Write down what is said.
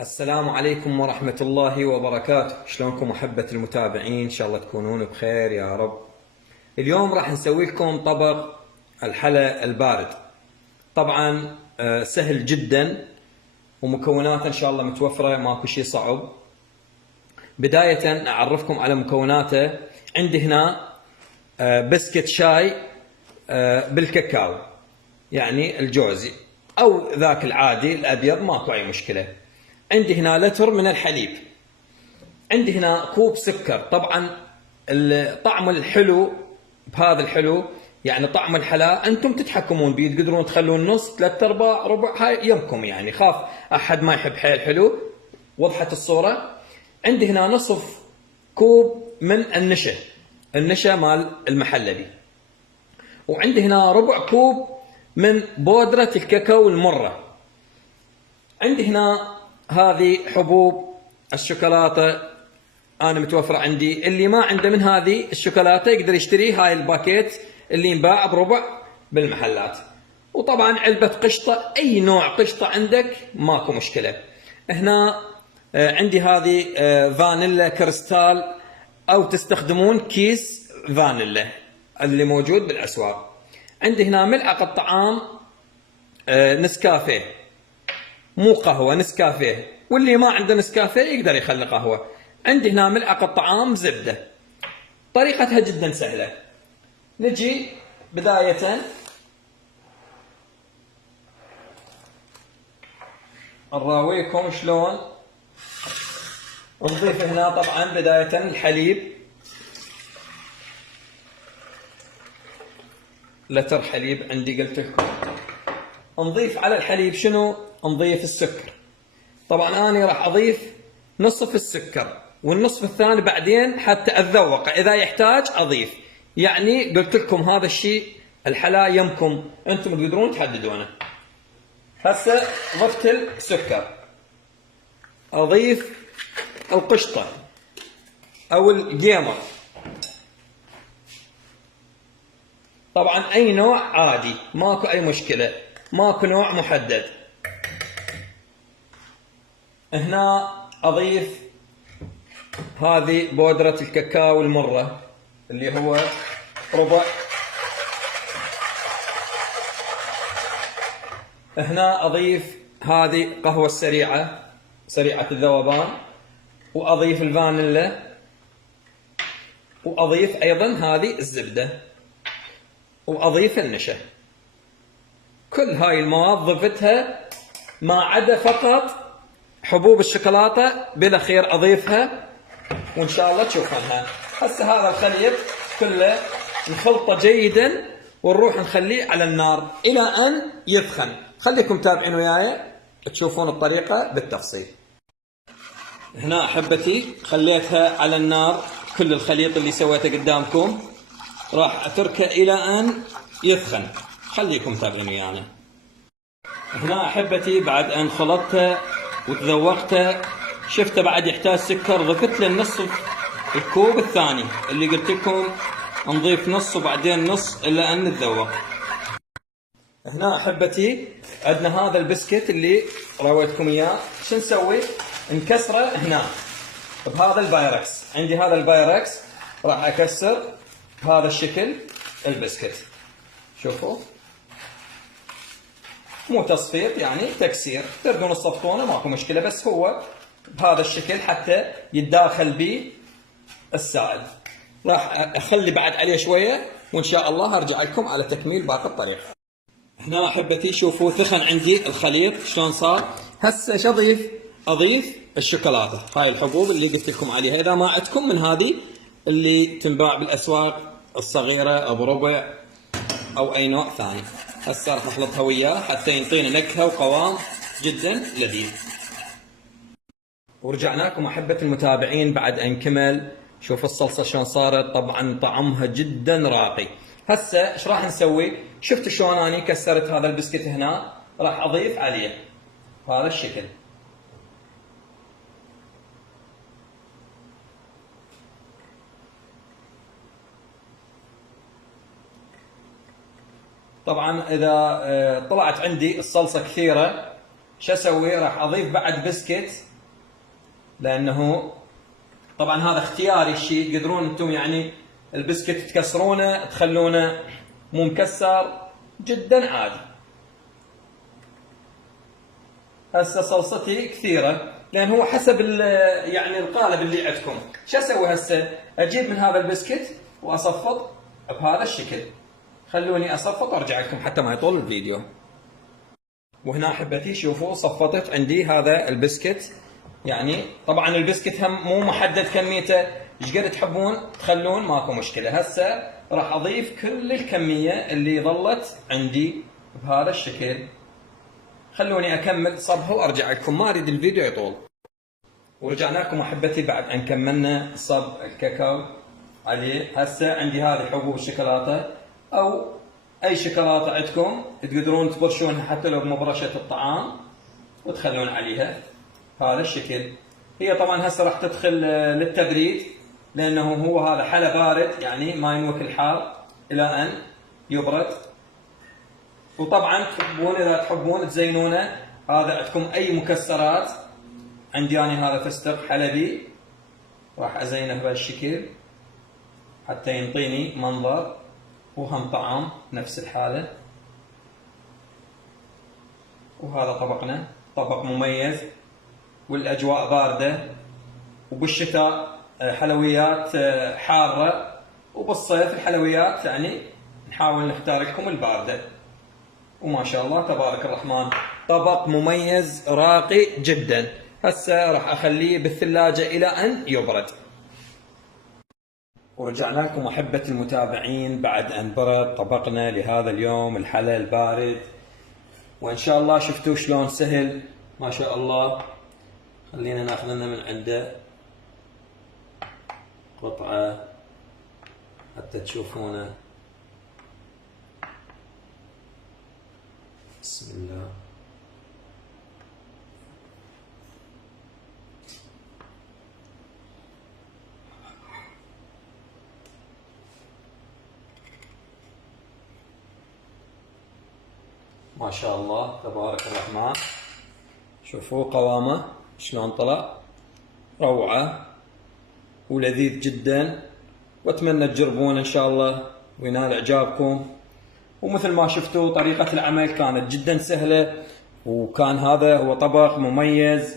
السلام عليكم ورحمة الله وبركاته. شلونكم أحبة المتابعين؟ إن شاء الله تكونون بخير يا رب. اليوم راح نسوي لكم طبق الحلا البارد. طبعا سهل جدا ومكوناته إن شاء الله متوفرة، ماكو شيء صعب. بداية أعرفكم على مكوناته. عندي هنا بسكت شاي بالكاكاو، يعني الجوزي أو ذاك العادي الأبيض، ماكو أي مشكلة. عندي هنا لتر من الحليب. عندي هنا كوب سكر. طبعا الطعم الحلو بهذا الحلو، يعني طعم الحلا انتم تتحكمون به، تقدرون تخلون نص، ثلاث ارباع، ربع، هاي يمكم. يعني خاف احد ما يحب حيل حلو. وضحت الصورة. عندي هنا نصف كوب من النشا مال المحلبي. وعندي هنا ربع كوب من بودرة الكاكاو المرة. عندي هنا هذه حبوب الشوكولاتة، أنا متوفرة عندي. اللي ما عنده من هذه الشوكولاتة يقدر يشتري هاي الباكيت اللي ينباع بربع بالمحلات. وطبعا علبة قشطة، أي نوع قشطة عندك ماكو مشكلة. هنا عندي هذه فانيلا كريستال، أو تستخدمون كيس فانيلا اللي موجود بالأسواق. عندي هنا ملعقة طعام نسكافيه، مو قهوة، نسكافيه. واللي ما عنده نسكافيه يقدر يخلي قهوة. عندي هنا ملعقة طعام زبدة. طريقتها جدا سهلة. نجي بداية نراويكم شلون نضيف هنا. طبعا بداية الحليب، لتر حليب عندي قلت لكم. نضيف على الحليب شنو؟ نضيف السكر. طبعا أنا راح أضيف نصف السكر والنصف الثاني بعدين حتى أتذوق، إذا يحتاج أضيف. يعني قلت لكم هذا الشيء الحلا يمكم أنتم تقدرون تحددونه. هسه ضفت السكر، أضيف القشطة أو الجيمر. طبعا أي نوع عادي، ماكو أي مشكلة، ماكو نوع محدد. هنا أضيف هذه بودرة الكاكاو المرة اللي هو ربع. هنا أضيف هذه قهوة سريعة الذوبان، وأضيف الفانيلا، وأضيف أيضا هذه الزبدة، وأضيف النشا. كل هاي المواد ضفتها، ما عدا فقط حبوب الشوكولاتة بالأخير أضيفها، وإن شاء الله تشوفونها. هسه هذا الخليط كله نخلطه جيدا ونروح نخليه على النار إلى أن يثخن. خليكم تابعين وياي تشوفون الطريقة بالتفصيل. هنا أحبتي خليتها على النار، كل الخليط اللي سويته قدامكم راح أتركه إلى أن يثخن. خليكم تابعين ويانا. هنا أحبتي بعد أن خلطته وتذوقته، شفته بعد يحتاج سكر، ضفت له النصف الكوب الثاني اللي قلت لكم نضيف نص وبعدين نص إلا أن نتذوق. هنا أحبتي عندنا هذا البسكت اللي رويتكم إياه. شو نسوي؟ نكسره هنا بهذا البايركس. عندي هذا البايركس راح أكسر بهذا الشكل البسكت. شوفوا، مو تصفيط، يعني تكسير. تقدرون تصفطونه ماكو مشكلة، بس هو بهذا الشكل حتى يتداخل به السائل. راح اخلي بعد عليه شوية، وان شاء الله ارجع لكم على تكميل باقي الطريقة. هنا احبتي شوفوا ثخن عندي الخليط شلون صار. هسه ايش اضيف الشوكولاتة، هاي الحبوب اللي قلت لكم عليها. اذا ما عندكم من هذه اللي تنباع بالاسواق الصغيرة ابو ربع او اي نوع ثاني. هسه راح نخلطها وياه حتى ينطينا نكهه وقوام جدا لذيذ. ورجعنا لكم احبه المتابعين بعد ان كمل. شوف الصلصه شلون صارت، طبعا طعمها جدا راقي. هسه ايش راح نسوي؟ شفت شلون اني كسرت هذا البسكت هنا؟ راح اضيف عليه بهذا الشكل. طبعا اذا طلعت عندي الصلصه كثيره، شو اسوي؟ راح اضيف بعد بسكت لانه طبعا هذا اختياري الشيء، تقدرون انتم يعني البسكت تكسرونه تخلونه مو مكسر جدا عادي. هسه صلصتي كثيره لان هو حسب يعني القالب اللي عندكم. شو اسوي هسه؟ اجيب من هذا البسكت واصفط بهذا الشكل. خلوني اصفط وارجع لكم حتى ما يطول الفيديو. وهنا احبتي شوفوا صفطت عندي هذا البسكت. يعني طبعا البسكت هم مو محدد كميته، ايش قد تحبون تخلون ماكو مشكله. هسه راح اضيف كل الكميه اللي ظلت عندي بهذا الشكل. خلوني اكمل صبها وارجع لكم، ما اريد الفيديو يطول. ورجعنا لكم احبتي بعد ان كملنا صب الكاكاو عليه. هسه عندي هذه حبوب الشوكولاته او اي شوكولاته عندكم تقدرون تبرشونها حتى لو بمبرشه الطعام وتخلون عليها هذا الشكل. هي طبعا هسه راح تدخل للتبريد لانه هو هذا حلا بارد، يعني ما ينوك الحار الى ان يبرد. وطبعا تحبون اذا تحبون تزينونه، هذا عندكم اي مكسرات. عندي انا هذا فستق حلبي راح ازينه بهالشكل حتى ينطيني منظر وهم طعم نفس الحاله. وهذا طبقنا طبق مميز والاجواء بارده، وبالشتاء حلويات حاره، وبالصيف الحلويات يعني نحاول نختار لكم البارده. وما شاء الله تبارك الرحمن طبق مميز راقي جدا. هسه راح اخليه بالثلاجه الى ان يبرد. ورجعنا لكم احبه المتابعين بعد ان برد طبقنا لهذا اليوم الحلا البارد. وان شاء الله شفتوا شلون سهل ما شاء الله. خلينا ناخذ لنا من عنده قطعه حتى تشوفونه. بسم الله. ما شاء الله تبارك الرحمن. شوفوا قوامه شلون طلع، روعة ولذيذ جدا. واتمنى تجربون ان شاء الله وينال اعجابكم. ومثل ما شفتوا طريقة العمل كانت جدا سهلة، وكان هذا هو طبق مميز